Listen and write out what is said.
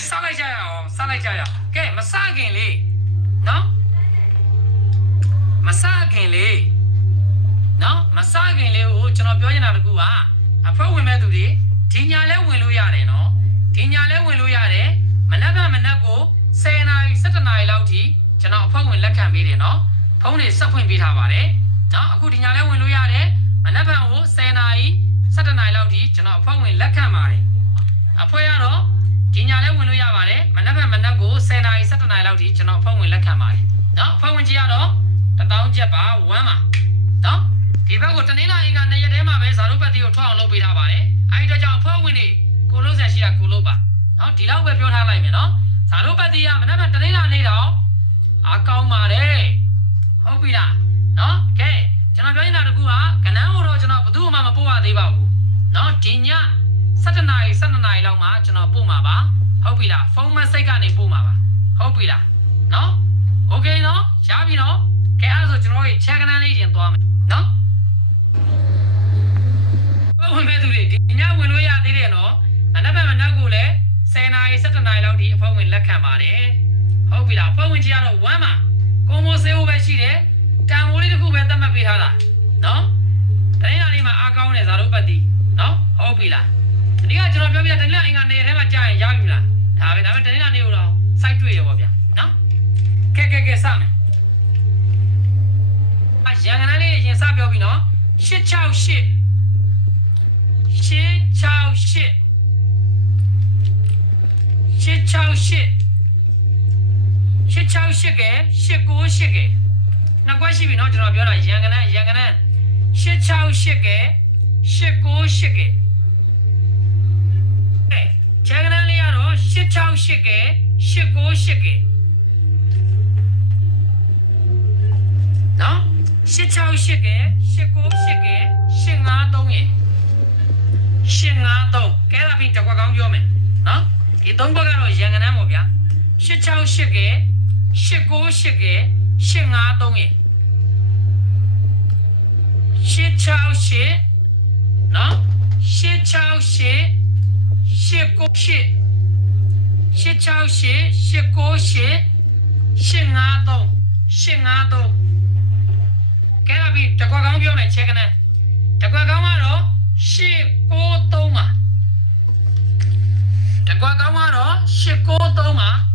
စားလိုက်ကြရအောင်စားလိုက်ကြရအောင်ကဲမစားခင်လေးနော်မစားခင်လေးနော်မစားခင်လေးကိုကျွန်တော်ပြောချင်တာတကူကအဖွဲဝင်မဲ့သူတွေဒီညာလဲဝင်လို့ရတယ်နော်ဒီညာလဲဝင်လို့ရတယ်မနက်ကို10နာရီ17နာရီလောက်ထိကျွန်တော်အဖွဲဝင်လက်ခံပေးတယ်နော်ဖုန်းတွေဆက်ဖွင့်ပေးထားပါတယ်နော်အခုဒီညာလဲဝင်လို့ရတယ်မနက်ကို10နာရီ17နာရီလောက်ထိကျွန်တော်အဖွဲဝင်လက်ခံပါတယ်အဖွဲရတော့ဒီညာလဲဝင်လို့ရပါတယ်မနက်ကို10နာရီ17နာရီလောက်ထိကျွန်တော်အဖွဲဝင်လက်ခံပါတယ်နော်အဖွဲဝင်ကြီးကတော့1000ကျပ်ပါ1ပါနော်ဒီဘက်ကိုတနင်္လာနေ့က2ရက်တည်းမှာပဲဇာတို့ပတ်တီကိုထွက်အောင်လုပ်ပေးထားပါတယ်အဲဒီတော့ကြောင့်အဖွဲဝင်တွေကိုလို့ဆက်ရှိတာကိုလို့ပါနော်ဒီလောက်ပဲပြောထားလိုက်မယ်နော်ဇာတို့ပတ်တီကမနက်တနင်္လာနေ့တော့အားကောင်းပါတယ်ဟုတ်ပြီလားနော်ကဲကျွန်တော်ပြောနေတာတကူကကနန်းကိုတော့ကျွန်တော်ဘယ်သူမှမပို့ရသေးပါဘူးနော်ဒီည17နာရီ12နာရီလောက်မှာကျွန်တော်ပို့မှာပါဟုတ်ပြီလားဖုန်းမစိတ်ကနေပို့မှာပါဟုတ်ပြီလားနော်โอเคနော်ရပြီနော်ကဲအဲ့ဒါဆိုကျွန်တော်ရေချက်ကနန်းလေးတင်သွားမယ်နော်ဝင်မဲ့သူတွေဒီညဝင်လို့ရသေးတယ်နော်မနက်ကိုလည်း10နာရီ17နာရီလောက်ဒီအဖုံးဝင်လက်ခံပါတယ်ဟုတ်ပြီလားအဖုံးဝင်ကြီးကတော့1မှာကွန်မိုဆေးဖို့ပဲရှိတယ်တန်မိုးလေးတစ်ခုပဲသတ်မှတ်ပေးထားတာနော်တနင်္လာနေ့မှာအားကောင်းတယ်ဇာတို့ပတ်တီနော်ဟုတ်ပြီလားဒီကကျွန်တော်ပြောပြတနင်္လာနေ့ကနေထဲမှာကြာရင်ရပြီလားဒါပဲတနင်္လာနေ့ကိုတော့ site တွေ့ရပါဗျာနော်ကဲစမယ်ရန်ကုန်လေးရင်စပြောပြီနော်868က898ကနှစ်ကွက်ရှိပြီနော်ကျွန်တော်ပြောတာရန်ကုန်868က898ကချက်ကနန်းလေးကတော့868က898ကနော်868က898က853ရ853ကဲဒါပြီးတစ်ခွက်ကောင်းပြောမယ်နော်ဒီသုံးခွက်ကတော့ရန်ကုန်ပေါ့ဗျာ868က898က853ရ868နော်868 853ကဲဒါပြီးတစ်ခွက်ကောင်းပြောမယ်ချက်ကနန်းတစ်ခွက်ကောင်းကတော့893ပါတစ်ခွက်ကောင်းကတော့893ပါ